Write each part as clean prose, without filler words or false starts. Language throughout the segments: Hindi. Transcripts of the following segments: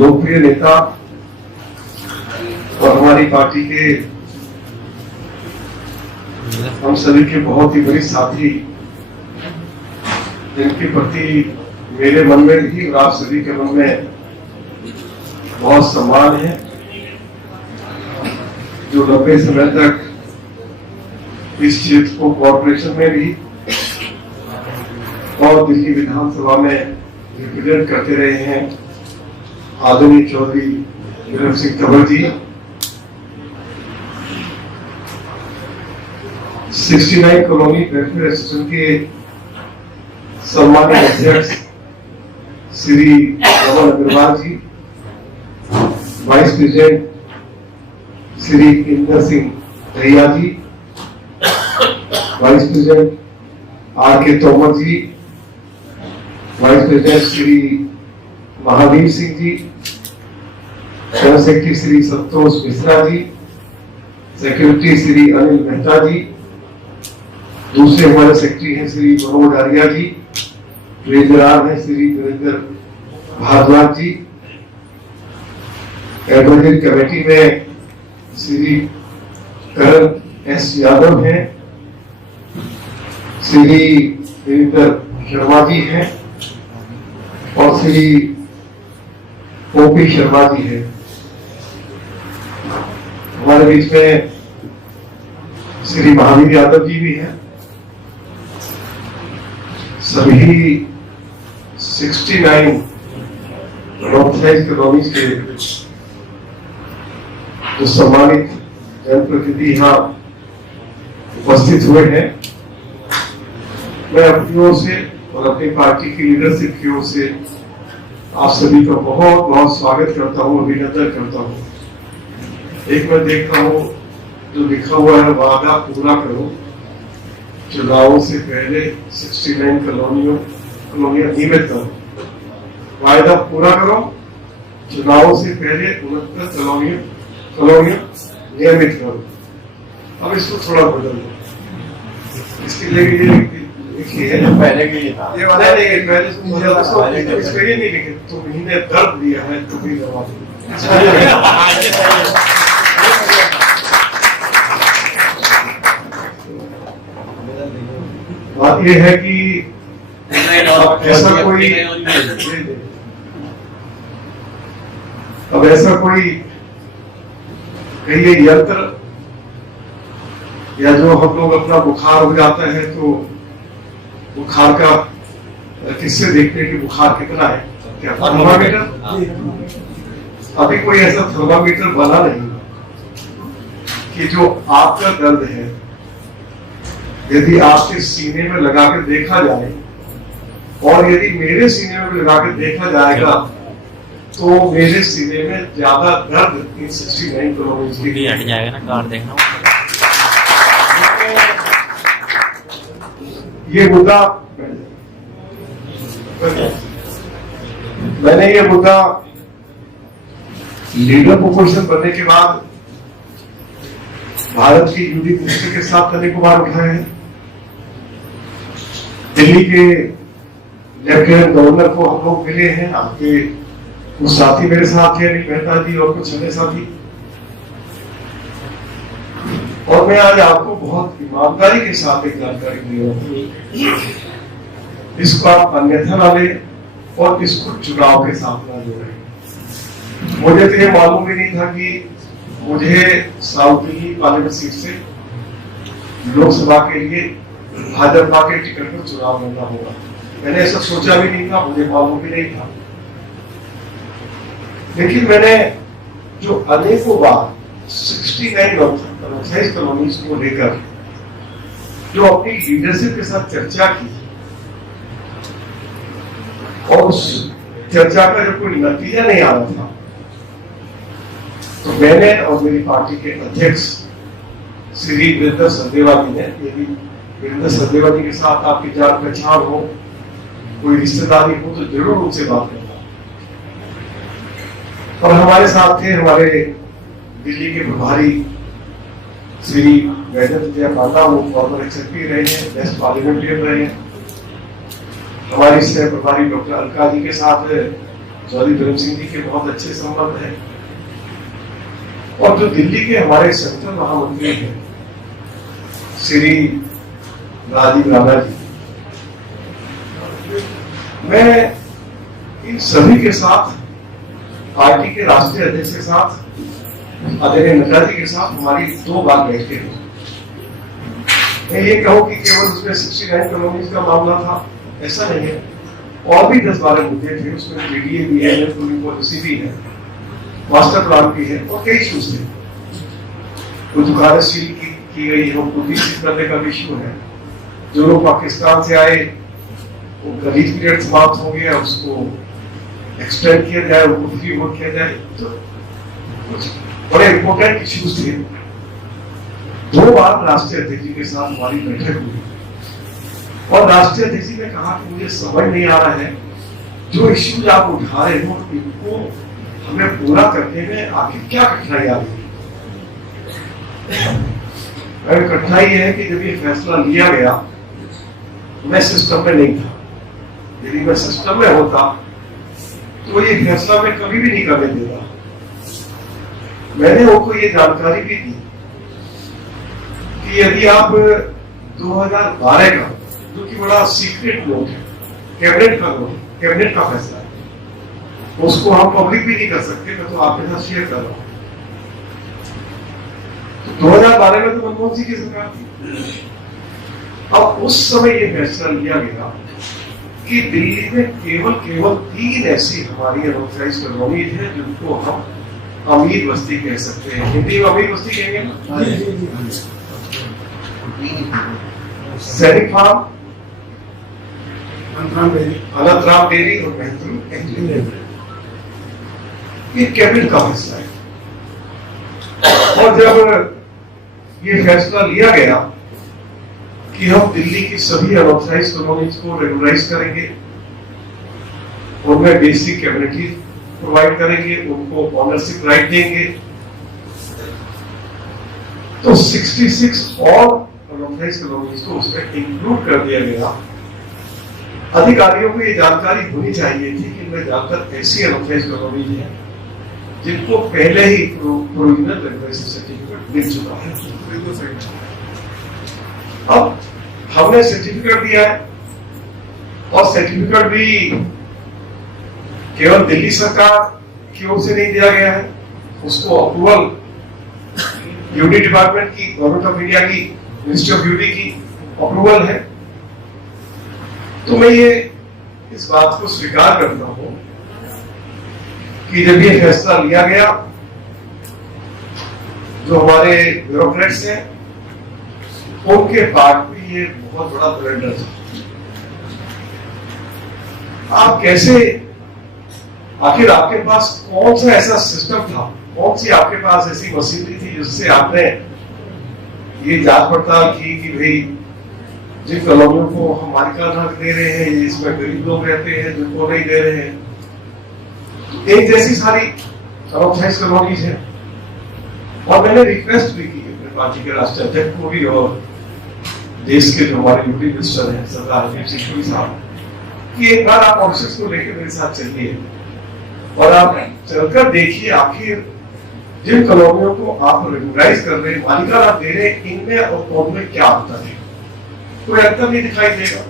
लोकप्रिय नेता और हमारी पार्टी के हम सभी के बहुत ही बड़े साथी, जिनके प्रति मेरे मन में भी और आप सभी के मन में बहुत सम्मान है, जो लंबे समय तक इस क्षेत्र को कॉर्पोरेशन में भी और दिल्ली विधानसभा में रिप्रेजेंट करते रहे हैं, आदरणीय Chaudhary Virendra Singh Tanwar ji. 69 colony welfare association के सम्मानित अध्यक्ष Shri Raman Agarwal ji, vice president Shri Inder Singh Dahiya ji, vice president R K Tomar ji, vice president Shri Mahavir Singh ji, general secretary Shri Santosh Mishra ji, secretary Shri Anil Mehta ji, दूसरे हमारे सेक्रेटरी हैं श्री मनोज आर्या जी, ट्रेजरर हैं श्री वीरेंद्र भारद्वाज जी, एडवाइजरी कमेटी में श्री करण एस यादव हैं, श्री वीरेंद्र शर्मा जी हैं और श्री ओपी शर्मा जी हैं। हमारे बीच में श्री महावीर यादव जी भी हैं। सभी 69 ऑर्गेनाइज्ड कॉलोनीज के जो सम्मानित जनप्रतिनिधि यहाँ उपस्थित हुए हैं, मैं अपनी ओर से और अपनी पार्टी की लीडरशिप की ओर से आप सभी का बहुत बहुत स्वागत करता हूँ, अभिनंदन करता हूँ। एक मैं देखता हूँ जो लिखा हुआ है, वादा पूरा करो, चुनावों से पहले 69 कॉलोनियां नियमित करो। वायदा पूरा करो, चुनावों से पहले 69 कॉलोनियां नियमित करो। अब इसको थोड़ा बदल दो। इसके लिए लिखी है पहले के लिए था, ये वाला नहीं, पहले इसमें ये नहीं लिखे तुम्हें दर्द दिया है तुम्हें दवा दो। बात ये है कि ऐसा कोई कहिए यंत्र या जो हम लोग अपना बुखार हो जाता है तो बुखार का किससे देखते हैं कि बुखार कितना है, क्या थर्मामीटर? अभी कोई ऐसा थर्मामीटर बना नहीं कि जो आपका दर्द है यदि आपके सीने में लगाकर देखा जाए और यदि मेरे सीने में लगाकर देखा जाएगा तो मेरे सीने में ज्यादा दर्द इन 69 कॉलोनीज की हट जाएगा ना। कार्ड देखना ये मुद्दा मैंने ये मुद्दा लीडर पोजीशन बनने के बाद भारत की यूडी मिनिस्टर के साथ अनेक बार उठाए हैं। दिल्ली के लेफ्टिनेंट गवर्नर को हम लोग मिले हैं, आपके कुछ साथी मेरे साथ थे, अनिल मेहता जी और कुछ अन्य साथी। और मैं आज आपको बहुत ईमानदारी के साथ एक जानकारी दे रहा हूँ, इसको आप अन्यथा ना ले और इसको चुनाव के साथ ना जोड़ें। मुझे तो ये मालूम भी नहीं था कि मुझे साउथ दिल्ली पार्लियामेंट सीट से लोकसभा के लिए भाजपा के टिकट पर चुनाव लड़ना होगा। मैंने ऐसा सोचा भी नहीं था, मुझे मालूम भी नहीं था। लेकिन मैंने जो अनेकों बार 69 कॉलोनीज को लेकर जो अपनी लीडरशिप के साथ चर्चा की और उस चर्चा का जब कोई नतीजा नहीं आ रहा था तो मैंने और मेरी पार्टी के अध्यक्ष श्री वीरेंद्र सचदेवा जी ने, यदि वीरेंद्र सचदेवा जी के साथ आपकी जान पहचान हो, कोई रिश्तेदारी हो तो जरूर उनसे बात करना। और हमारे साथ थे हमारे दिल्ली के प्रभारी श्री वैद्य पांडा, वो फॉर्मर सेक्रेटरी रहे हैं, वेस्ट पार्लियामेंटेरियन रहे हैं। हमारी सह प्रभारी डॉक्टर अलका जी के साथ जॉली धर्म सिंह जी के बहुत अच्छे संबंध हैं। और जो दिल्ली के हमारे सेंट्रल महामंत्री हैं श्री राजीव राणा जी, मैं इन सभी के साथ, पार्टी के राष्ट्रीय अध्यक्ष के साथ, आदरणीय नड्डा जी के साथ हमारी 2 बार बैठे हैं। मैं ये कहूं कि केवल उसमें 69 कॉलोनीज का मामला था, ऐसा नहीं है, और भी 10-12 मुद्दे थे। उसमें पीडीए भी है, पॉलिसी भी है, मास्टर प्लान भी है और कई इश्यूज थे। कुछ दुकानें सील की गई है, उनको विकसित करने का इश्यू है। जो लोग पाकिस्तान से आए वो लीज पीरियड समाप्त हो गया, उसको एक्सटेंड किया जाए, उनको फ्री वोट किया जाए। तो कुछ बड़े इंपॉर्टेंट इश्यूज थे। 2 बार राष्ट्रीय अध्यक्ष जी के साथ हमारी बैठक हुई और राष्ट्रीय अध्यक्ष जी ने कहा कि मुझे समझ नहीं आ रहा है, जो इश्यूज आप उठा रहे हो इनको हमें पूरा करने में आखिर क्या कठिनाई आ रही है। कठिनाई है कि जब ये फैसला लिया गया, मैं सिस्टम में नहीं था। यदि मैं सिस्टम में होता तो ये फैसला मैं कभी भी नहीं करने देता। मैंने उनको ये जानकारी भी दी कि यदि आप 2012 का, जो कि बड़ा सीक्रेट नोट है, कैबिनेट का नोट, कैबिनेट का फैसला है, उसको हम पब्लिक भी नहीं कर सकते। मैं तो आपके साथ शेयर कर रहा हूं। 2012 में तो मनमोहन सिंह की सरकार थी। अब उस समय ये फैसला लिया गया कि दिल्ली में केवल 3 ऐसी हमारी अनऑथराइज कॉलोनीज है जिनको हम अमीर बस्ती कह सकते हैं। हिंदी में अमीर बस्ती कहेंगे ना, सैनिक फार्म, अनंतराम डेयरी और महतरू। ये कैबिनेट का फैसला है। और जब ये फैसला लिया गया कि हम दिल्ली की सभी अनऑथराइज कॉलोनीज को रेगुलराइज करेंगे, उनमें बेसिक कम्युनिटी प्रोवाइड करेंगे, उनको ऑनरशिप राइट देंगे, तो 66 और अनऑथराइज कॉलोनीज को उसमें इंक्लूड कर दिया गया। अधिकारियों को ये जानकारी होनी चाहिए थी कि इनमें ज्यादातर ऐसी अनऑथराइज कॉलोनीज है जिनको पहले ही प्रोविजनल रेगुलेशन सर्टिफिकेट मिल चुका है। अब हमने सर्टिफिकेट दिया है और सर्टिफिकेट भी केवल दिल्ली सरकार की ओर से नहीं दिया गया है, उसको अप्रूवल यूडी डिपार्टमेंट की, गवर्नमेंट ऑफ इंडिया की, मिनिस्ट्री ऑफ यूडी की अप्रूवल है। तो मैं ये इस बात को स्वीकार करता हूं कि जब ये फैसला लिया गया, जो हमारे ब्यूरोक्रेट्स हैं उनके पार्ट में ये बहुत बड़ा ब्लंडर था। आप कैसे, आखिर आपके पास कौन सा ऐसा सिस्टम था, कौन सी आपके पास ऐसी मशीनरी थी जिससे आपने ये जांच पड़ताल की कि भाई जिन कॉलोनियों को हम मालिकाना हक दे रहे हैं, इसमें गरीब लोग रहते हैं जिनको नहीं दे रहे हैं। एक जैसी सारी अनऑथराइज कॉलोनीज है। और मैंने रिक्वेस्ट भी की अपने पार्टी के राष्ट्रीय अध्यक्ष को भी और देश के जो हमारे यूपी मिनिस्टर हैं सरदार हरदीप सिंह पुरी साहब, कि एक बार आप ऑफिस को लेकर मेरे साथ चलिए और आप चलकर देखिए आखिर जिन कॉलोनियों को आप रेगुलराइज कर रहे हैं, मालिकाना दे रहे हैं, इनमें और उनमें क्या अंतर है। कोई अंतर नहीं दिखाई देगा।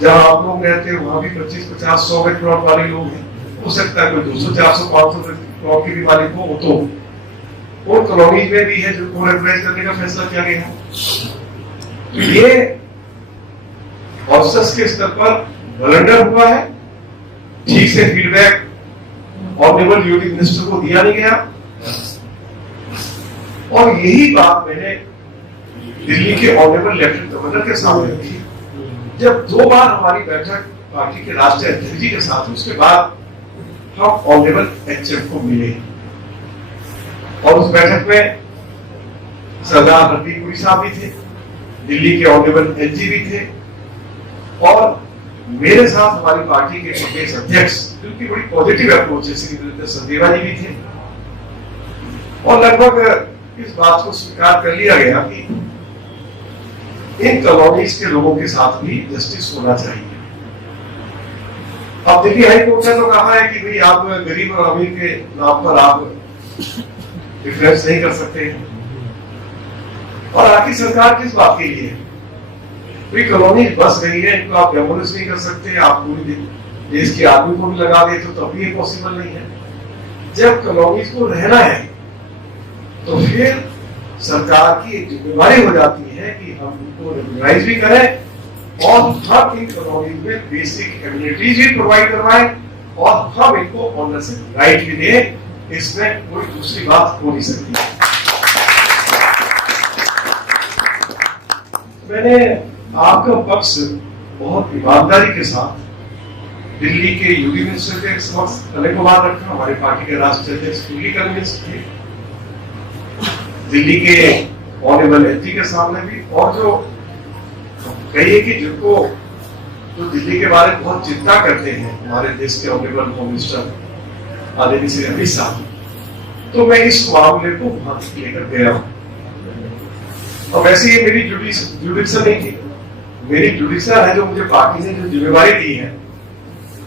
जहां आप लोग रहते हैं वहां भी 25-50-100 गज प्लॉट वाले लोग हैं, हो सकता है कोई 200-400-500 गज प्लॉट के भी मालिक हो, तो उन कॉलोनीज में भी है जिनको रेगुलराइज करने का फैसला किया गया है। ये ऑफिसर्स के स्तर पर ब्लंडर हुआ है, ठीक से फीडबैक ऑनरेबल यूटी मिनिस्टर को दिया नहीं गया। और यही बात मैंने दिल्ली के ऑनरेबल लेफ्टिनेंट गवर्नर के सामने रखी जब 2 बार हमारी बैठक पार्टी के राष्ट्रीय अध्यक्ष जी के साथ हुई। उसके बाद हम ऑनरेबल एचएम को मिले और उस बैठक में सरदार हरदीप पुरी साहब भी थे, दिल्ली के ऑनरेबल एलजी भी थे और मेरे साथ हमारी पार्टी के प्रदेश अध्यक्ष, जिनकी बड़ी पॉजिटिव अप्रोच है, श्री वीरेंद्र सचदेवा जी भी थे। और लगभग इस बात को स्वीकार कर लिया गया कि इन कॉलोनीज के लोगों के साथ भी जस्टिस होना चाहिए। अब दिल्ली हाई कोर्ट ने तो कहा है कि भाई आप गरीब और अमीर के नाम पर आप डिफरेंस नहीं कर सकते। और आखिर सरकार किस बात के लिए है? कोई कॉलोनी बस गई है, इनको आप डेमोलिश नहीं कर सकते, आप पूरी देश के आदमी को भी लगा दे तो तब भी ये पॉसिबल नहीं है। जब कॉलोनीज को रहना है तो फिर सरकार की एक जिम्मेदारी हो जाती है कि हम उनको रेगुलाइज भी करें और हम इन कॉलोनीज में बेसिक एमिनिटीज भी प्रोवाइड करवाएं और हम इनको ऑनरशिप राइट भी दें। इसमें कोई दूसरी बात हो नहीं सकती। मैंने आपका पक्ष बहुत ईमानदारी के साथ दिल्ली के यूटी मिनिस्टर के समक्ष अनेक बार रखा। हमारी पार्टी के राष्ट्रीय अध्यक्ष दिल्ली का मिनिस्टर थे, दिल्ली के ऑनरेबल एमपी के सामने भी, और जो कहिए कि जिनको जो दिल्ली के बारे में बहुत चिंता करते हैं हमारे देश के ऑनरेबल होम मिनिस्टर आदरणीय श्री अमित शाह, तो मैं इस मामले को वहां लेकर गया हूं। और वैसे ये मेरी जुडिशल नहीं थी, मेरी जुडिशल है जो मुझे पार्टी ने जो जिम्मेवारी दी है।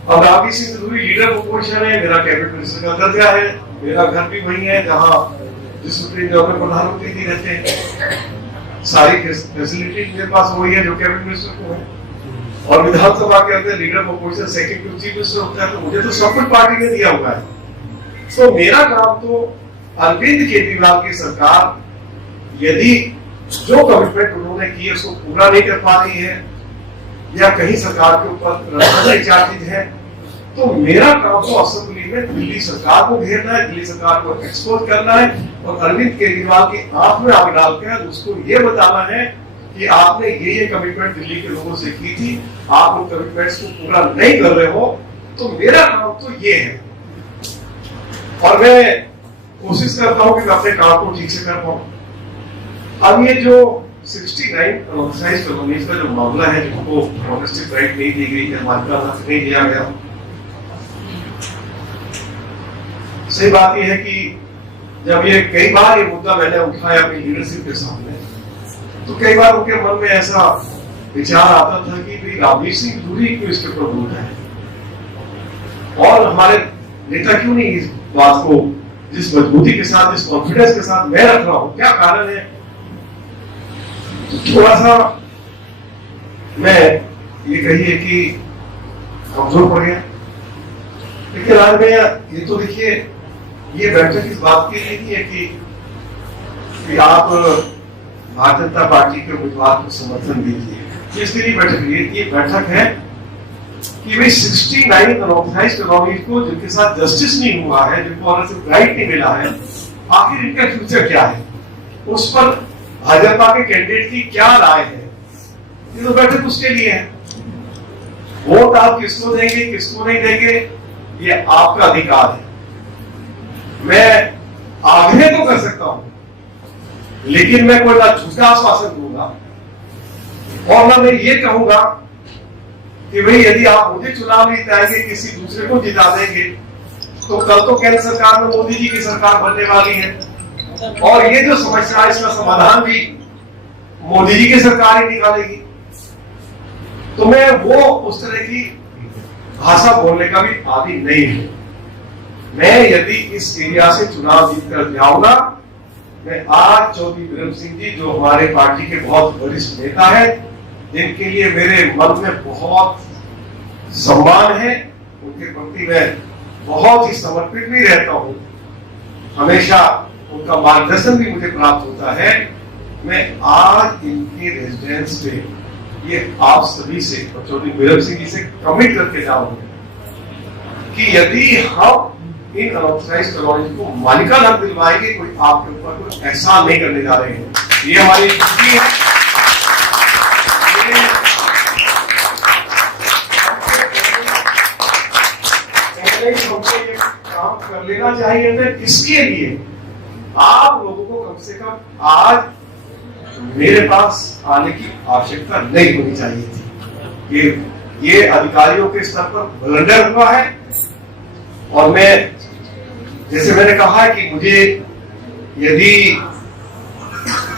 अब रावी सिंह दूरी लीडर अपोजिशन है, मेरा कैबिनेट मिनिस्टर का दर्जा है, मेरा घर भी वही है जहां डिसिप्लिन जो में प्रधानमंत्री जी रहते हैं। सारी फैसिलिटी मेरे पास वही है जो कैबिनेट मिनिस्टर को है। और विधानसभा के अंदर leader opposition secretary chief minister होता है, तो मुझे तो सब कुछ पार्टी ने दिया हुआ है। तो मेरा काम तो अरविंद केजरीवाल की सरकार यदि जो कमिटमेंट उन्होंने की उसको पूरा नहीं कर पा रही है या कहीं सरकार के ऊपर भ्रष्टाचार चाहती है, तो मेरा काम तो असेंबली में दिल्ली सरकार को घेरना है, दिल्ली सरकार को एक्सपोज करना है और अरविंद केजरीवाल की आंख में आग डालकर उसको ये बताना है कि आपने ये कमिटमेंट दिल्ली के लोगों से की थी, आप उन कमिटमेंट्स को पूरा नहीं कर रहे हो। तो मेरा काम तो ये है और मैं कोशिश करता हूं कि मैं अपने काम को ठीक से कर पाऊं। अब ये जो 69 अनऑथराइज्ड कॉलोनीज का जो मामला है, जिनको ऑनरशिप राइट नहीं दी गई, मालिकाना हक नहीं दिया गया, सही बात यह है कि जब ये कई बार ये मुद्दा मैंने उठाया अपनी लीडरशिप के सामने, तो कई बार उनके मन में ऐसा विचार आता था कि भाई रावीर सिंह दूरी क्यों इसके ऊपर बोल रहे हैं और हमारे नेता क्यों नहीं इस बात को जिस मजबूती के साथ, जिस कॉन्फिडेंस के साथ मैं रख रहा हूं, क्या कारण है? तो थोड़ा सा मैं ये कहिए कि कमजोर पड़ गया। लेकिन आज में ये तो देखिए, ये बैठक इस बात के लिए नहीं है कि आप भारतीय जनता पार्टी के उम्मीदवार को समर्थन दीजिए, इसके लिए बैठक ये बैठक है कि भाई 69 अनऑथराइज्ड कॉलोनीज को जिनके साथ जस्टिस नहीं हुआ है, जिनको ऑनरशिप राइट नहीं मिला है, आखिर इनका फ्यूचर क्या है, उस पर भाजपा के कैंडिडेट की क्या राय है। ये तो बैठक उसके लिए है। वोट आप किसको देंगे किसको नहीं देंगे ये आपका अधिकार है। मैं आग्रह तो कर सकता हूं, लेकिन मैं कोई ना झूठा आश्वासन दूंगा और ना मैं ये कहूंगा कि भाई यदि आप मुझे चुनाव नहीं जिताएंगे, किसी दूसरे को जिता देंगे, तो कल तो केंद्र सरकार में मोदी जी की सरकार बनने वाली है और ये जो समस्या है इसका समाधान भी मोदी जी की सरकार ही निकालेगी। तो मैं वो उस तरह की भाषा बोलने का भी आदी नहीं हूं। मैं यदि इस एरिया से चुनाव जीतकर जाऊंगा, मैं आज चौधरी बीरेंद्र सिंह जी जो हमारे पार्टी के बहुत वरिष्ठ नेता है, जिनके लिए मेरे मन में बहुत सम्मान है, उनके प्रति मैं बहुत ही समर्पित भी रहता हूं, हमेशा उनका मार्गदर्शन भी मुझे प्राप्त होता है। मैं आज इनके रेजिडेंस पे ये आप सभी से और चौधरी बीरेंद्र सिंह जी से कमिट करके जाऊंगा कि यदि हम इन अनऑथराइज्ड कॉलोनीज को मालिकाना हक दिलवाएंगे, कोई आपके ऊपर कोई एहसान नहीं करने जा रहे हैं। ये हमारी ड्यूटी है। काम कर लेना चाहिए था। इसके लिए आप लोगों को कम से कम आज मेरे पास आने की आवश्यकता नहीं होनी चाहिए थी। ये अधिकारियों के स्तर पर ब्लंडर हुआ है और मैं जैसे मैंने कहा है कि मुझे यदि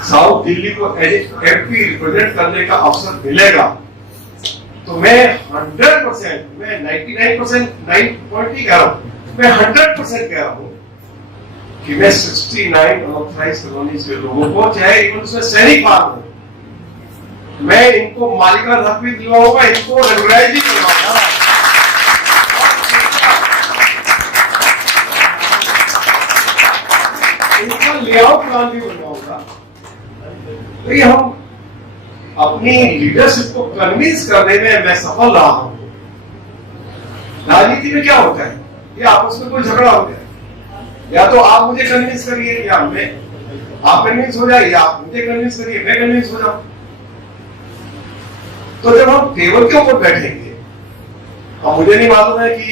साउथ दिल्ली को एज एमपी रिप्रेजेंट करने का अवसर मिलेगा तो मैं 100%, मैं 99% 9 पॉइंट नहीं कह रहा हूं, मैं 100% कह रहा हूं कि मैं 69 अनऑथराइज्ड कॉलोनी के लोगों को, चाहे इवन उसमें सैनिक फार्म हो, मैं इनको मालिकाना हक भी दिलवाऊंगा, इनको रेगुलाइज भी करवाऊंगा, इनका लेआउट प्लान भी बनवाऊंगा। तो ये हम अपनी लीडरशिप को कन्विंस करने में मैं सफल रहा हूं। राजनीति में क्या होता है, ये आपस में कोई झगड़ा हो गया, या तो आप मुझे कन्विंस करिए, या मैं आप कन्विंस हो जाइए, आप मुझे कन्विंस करिए, मैं कन्विंस हो जाऊं। तो जब हम टेबल के ऊपर बैठेंगे, अब मुझे नहीं मालूम है कि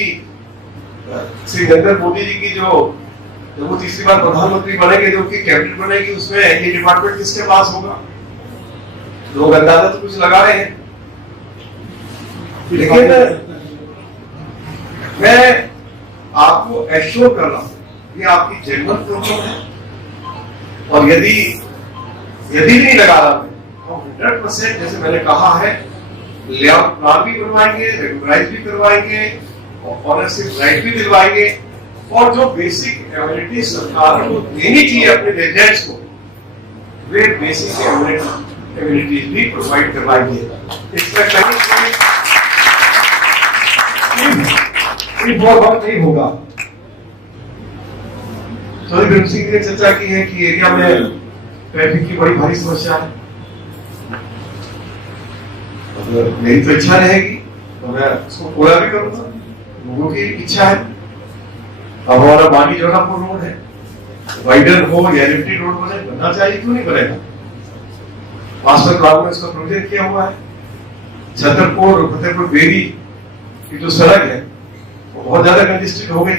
श्री नरेंद्र मोदी जी की जब वो तीसरी बार प्रधानमंत्री बनेंगे, जो उनकी कैबिनेट बनेगी, उसमें ये डिपार्टमेंट किसके पास होगा। लोग अंदाजा तो कुछ लगा रहे हैं, लेकिन मैं आपको एश्योर कर रहा हूं, ये आपकी जेन्युइन प्रॉब्लम है, और यदि भी नहीं लगा रहा मैं, तो 100% जैसे मैंने कहा है, लेआउट प्लान भी बनवाएंगे, रेगुलराइज भी करवाएंगे, ऑनरशिप राइट भी दिलवाएंगे, और जो बेसिक एबिलिटी सरकार को देनी चाहिए अपने रेजिडेंट्स को, वे बेसिक एबिलिटीज भी प्रोवाइड करवाएंगे। इसमें कहीं बहुत वक्त नहीं होगा। तो भीम सिंह ने चर्चा की है कि एरिया में ट्रैफिक की बड़ी भारी समस्या है। अगर मेरी तो इच्छा रहेगी तो मैं उसको पूरा भी करूंगा, लोगों की इच्छा है। अब हमारा बानी जोनापुर रोड है, वाइडर हो या एलिवेटेड रोड बने, बनना चाहिए, क्यों नहीं बनेगा। मास्टर प्लान में इसका प्रोजेक्ट किया हुआ है। छतरपुर और फतेहपुर बेरी की जो सड़क है वो बहुत ज्यादा कंजेस्टेड हो गई,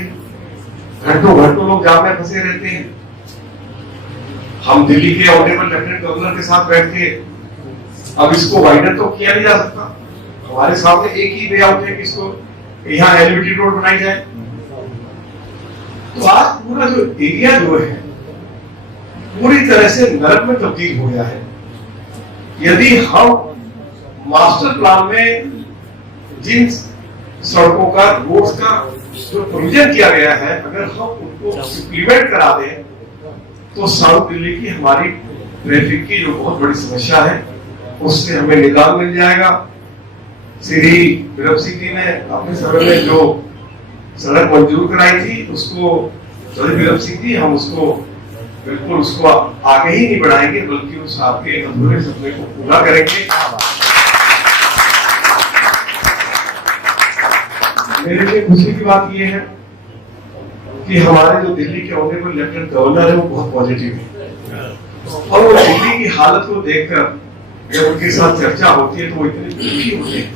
घंटों लोग जाम में फंसे रहते हैं। हम दिल्ली के ऑनरेबल लेफ्टिनेंट गवर्नर के साथ बैठ के अब इसको वाइडर तो किया नहीं जा सकता, हमारे सामने एक ही वे आउट है कि इसको यहाँ एलिवेटेड रोड बनाई जाए। तो आज पूरा जो एरिया जो है पूरी तरह से नरक में तब्दील हो गया है। यदि हम मास्टर प्लान में जिन सड़कों का, रोड्स का जो प्रोविजन किया गया है, अगर हम उनको इम्प्लीमेंट करा दें, तो साउथ दिल्ली की हमारी ट्रैफिक की जो बहुत बड़ी समस्या है उससे हमें निदान मिल जाएगा। श्री विरम सिंह जी ने अपने समय में जो सड़क मंजूर कराई थी, उसको विरम सिंह जी, हम उसको बिल्कुल उसको आगे ही नहीं बढ़ाएंगे, बल्कि उस आपके अधूरे सपने को पूरा करेंगे। मेरे लिए खुशी की बात यह है कि हमारे जो दिल्ली के ऑनरेबल लेफ्टिनेंट गवर्नर है वो बहुत पॉजिटिव है, और वो दिल्ली की हालत को देखकर जब उनके साथ चर्चा होती है तो वो इतने दुखी होते हैं।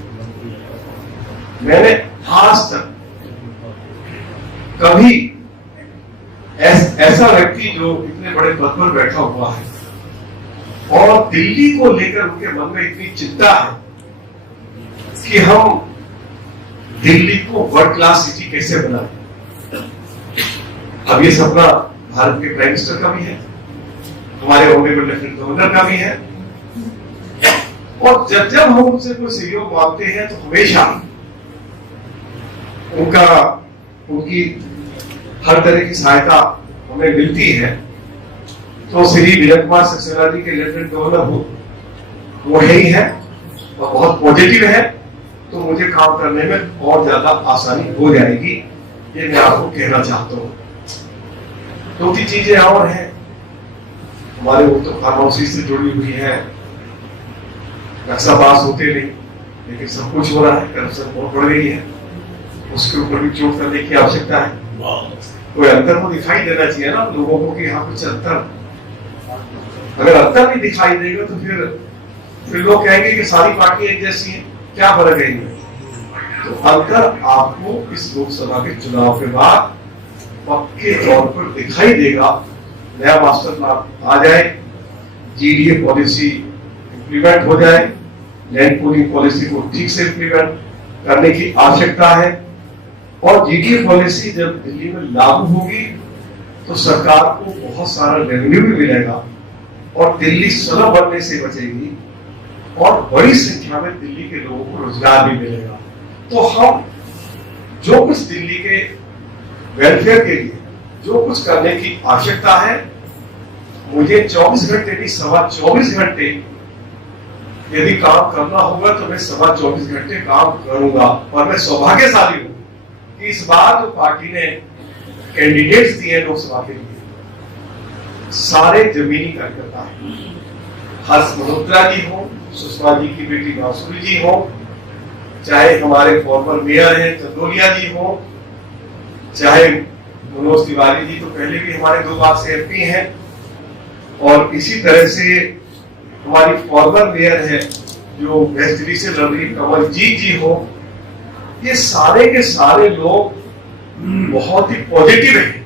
मैंने आज तक कभी ऐसा व्यक्ति जो इतने बड़े पद पर बैठा हुआ है और दिल्ली को लेकर उनके मन में इतनी चिंता है कि हम दिल्ली को वर्ल्ड क्लास सिटी कैसे बनाएं। अब ये सपना भारत के प्राइम मिनिस्टर का भी है, हमारे ऑनरेबल लेफ्टिनेंट गवर्नर का भी है, और जब जब हम उनसे कोई सहयोग मांगते हैं तो हमेशा उनकी हर तरह की सहायता हमें मिलती है। तो श्री विजय कुमार सक्सेना जी के लेफ्टिनेंट गवर्नर वो ही है और बहुत पॉजिटिव है, तो मुझे काम करने में और ज्यादा आसानी हो जाएगी, ये मैं आपको कहना चाहता हूँ। दो तीन चीजें और हैं हमारे वो तो फार्म हाउस से जुड़ी हुई है, नक्शा पास होते नहीं, लेकिन सब कुछ हो रहा है, करप्शन बहुत बढ़ गई है, उसके ऊपर भी चोट करने की आवश्यकता है। कोई अंतर तो दिखाई देना चाहिए ना लोगों को कि यहाँ कुछ अंतर, अगर अंतर नहीं दिखाई देगा तो फिर लोग कहेंगे कि सारी पार्टी एक जैसी है, क्या फर्क है इनमें। तो अंतर आपको इस लोकसभा के चुनाव के बाद पक्के तौर पर दिखाई देगा। नया मास्टर प्लान आ जाए, जीडीए पॉलिसी इंप्लीमेंट हो जाए, लैंड पूलिंग पॉलिसी को ठीक से इंप्लीमेंट करने की आवश्यकता है, और जीडीए पॉलिसी जब दिल्ली में लागू होगी तो सरकार को बहुत सारा रेवेन्यू भी मिलेगा और दिल्ली स्लम बनने से बचेगी, और बड़ी संख्या में दिल्ली के लोगों को रोजगार भी मिलेगा। तो हम जो कुछ दिल्ली के वेलफेयर के लिए जो कुछ करने की आवश्यकता है, मुझे 24 घंटे नहीं 24 घंटे यदि काम करना होगा तो मैं 24 घंटे काम करूंगा। और मैं सौभाग्यशाली हूं कि इस बार जो पार्टी ने कैंडिडेट्स दिए लोकसभा के लिए सारे जमीनी कार्यकर्ता है। हर्ष मल्होत्रा जी हो, सुषमा जी की बेटी मासूरी जी हो, चाहे हमारे फॉर्मर मेयर हैं चंदोलिया जी हो, चाहे मनोज तिवारी जी तो पहले भी हमारे 2 बार से एमपी हैं, और इसी तरह से हमारी फॉर्मर मेयर है जो वेस्ट दिल्ली से लड़ रही कमलजीत जी हो। ये सारे के सारे लोग बहुत ही पॉजिटिव हैं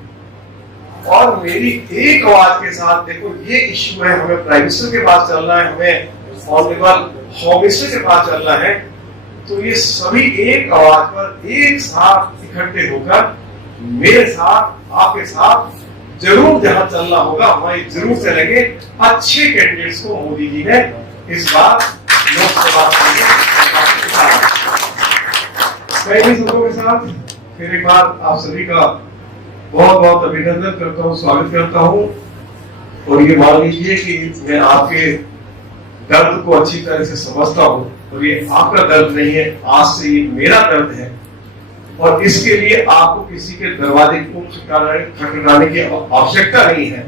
और मेरी एक आवाज के साथ, देखो ये इश्यू है, हमें प्राइम मिनिस्टर के पास चलना है, हमें ऑनरेबल होम मिनिस्टर के पास चलना है, तो ये सभी एक आवाज पर एक साथ इकट्ठे होकर मेरे साथ आपके साथ जरूर जहां चलना होगा वहीं जरूर चलेंगे। अच्छे कैंडिडेट्स को मोदी जी ने इस बार लोकसभा के साथ फिर एक बार आप सभी का बहुत बहुत अभिनंदन करता हूँ, स्वागत करता हूँ। और ये मान लीजिए कि मैं आपके दर्द को अच्छी तरह से समझता हूँ और ये आपका दर्द नहीं है, आज से ये मेरा दर्द है, और इसके लिए आपको किसी के दरवाजे को खटखटाने की आवश्यकता नहीं है।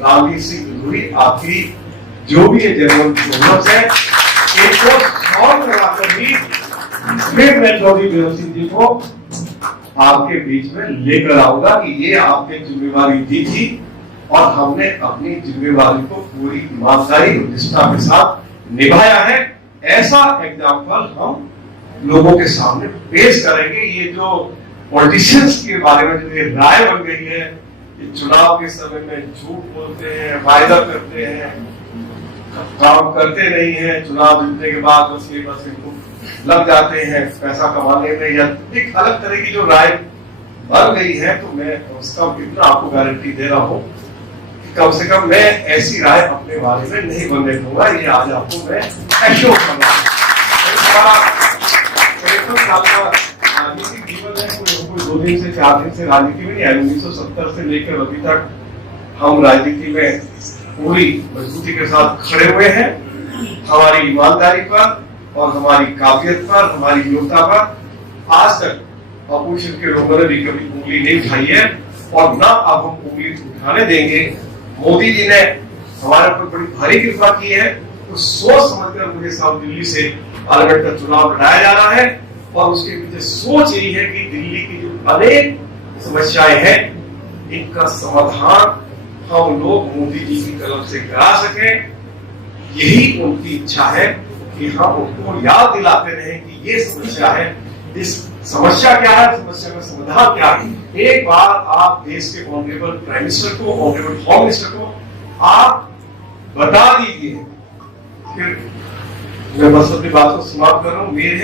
रामवीर सिंह जरूरी आपकी जो भी ये जरूरत है इनको सॉल्व करवाकर ही फिर मैं चौधरी बेरोज सिंह जी को आपके बीच में लेकर आऊंगा कि ये आपने जिम्मेवारी दी थी और हमने अपनी जिम्मेवारी को पूरी ईमानदारी और निष्ठा के साथ निभाया है। ऐसा एग्जाम्पल हम लोगों के सामने पेश करेंगे। ये जो पॉलिटिशियंस के बारे में जो ये राय बन गई है, ये चुनाव के समय में झूठ बोलते हैं, वायदा करते हैं, काम करते नहीं है, चुनाव जीतने के बाद बस इनको लग जाते हैं पैसा कमाने में, या एक अलग तरह की जो राय बन गई है, तो मैं उसका इतना आपको गारंटी दे रहा हूँ कि कम से कम मैं ऐसी राय अपने बारे में नहीं बनने दूंगा। ये आज आपको मैं एश्योर कर रहा हूँ। राजनीतिक जीवन है, कोई 2 दिन से 4 दिन से राजनीति में नहीं आई। 1970 से लेकर अभी तक हम राजनीति में पूरी मजबूती के साथ खड़े हुए हैं। हमारी ईमानदारी पर और हमारी काबिलियत पर, हमारी योग्यता पर आज तक अपोजिशन के लोगों ने भी कभी उंगली नहीं उठाई है और ना अब हम उंगली उठाने देंगे। मोदी जी ने हमारे ऊपर बड़ी भारी कृपा की है, तो सोच समझकर मुझे साउथ दिल्ली से पार्लियामेंट का चुनाव लड़ाया जा रहा है, और उसके पीछे सोच यही है कि दिल्ली की जो अनेक समस्याएं हैं इनका समाधान हम लोग मोदी जी की कलम से करा सकें। यही उनकी इच्छा है कि हम उनको याद दिलाते रहे कि ये समस्या है, इस समस्या क्या है, समस्या का समाधान क्या है। एक बार आप देश के ऑनरेबल प्राइम मिनिस्टर को, ऑनरेबल होम मिनिस्टर को आप बता दीजिए, फिर मैं बस अपनी बात को समाप्त कर रहा हूँ। मेरे